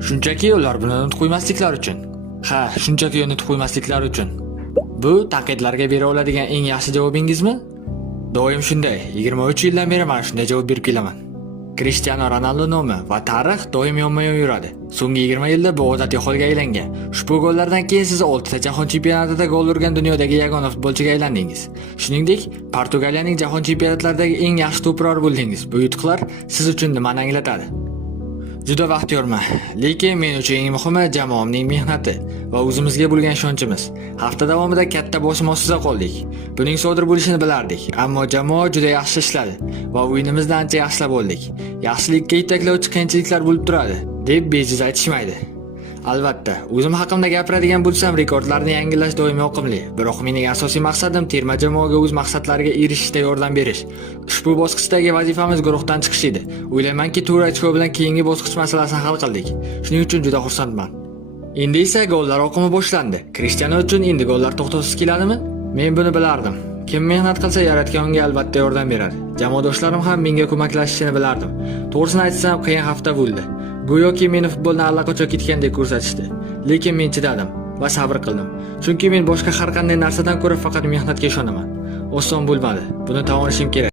Shunchaki ular buni unutib qo'ymasliklari uchun. Ha, shunchaki unutib qo'ymasliklari uchun. Bu tanqidlarga bera oladigan eng yaxshi javobingizmi? Doim shunday. 23 yildan beri men shunday javob berib kelaman. Cristiano Ronaldo nomi va tarix doim yonma-yon yuradi. So'nggi 20 yilda bu odatiy holga aylangan. Ushbu gollardan keyin siz 6 ta jahon chempionatida gol urgan dunyodagi yagona futbolchiga aylandingiz. Shuningdek, Portugaliyaning jahon chempionatlaridagi eng yaxshi to'puror bo'ldingiz. Bu yutuqlar siz uchun nimani anglatadi? Juda baxtiyorman, lekin men uchun eng muhimi jamoamning mehnati va o'zimizga bo'lgan ishonchimiz. Hafta davomida katta bosim ostida qoldik. Buning sodir bo'lishini bilardik, ammo jamoa juda yaxshi ishladi va o'yinimizni ancha yaxshilab oldik. Yaxshilikka yetaklovchi qiyinchiliklar bo'lib turadi, deb bejiz aytishmaydi. Albatta, o'zim haqimda gapiradigan bo'lsam, rekordlarni yangilash doim yoqimli. Biroq mening asosiy maqsadim terma jamoaga o'z maqsadlariga erishishda yordam berish. Ushbu bosqichdagi vazifamiz guruhdan chiqish edi. O'ylaymanki, to'g'ri ochko bilan keyingi bosqich masalasini hal qildik. Shuning uchun juda xursandman. Endi esa gollar oqimi boshlandi. Cristiano uchun endi gollar to'xtovsiz keladimi? Men buni bilardim. Kim mehnat qilsa, Yaratgan unga albatta yordam beradi. Jamoadoshlarim ham menga ko'maklashishini bilardim. To'g'risini aytsam, qiyin hafta bo'ldi. Go'yoki meni futbolni allaqachon ketgandek ko'rsatishdi. Lekin men chidadim va sabr qildim. Chunki men boshqa har qanday narsadan ko'ra faqat mehnatga ishonaman. Oson bo'lmadi. Buni tan olishim kerak.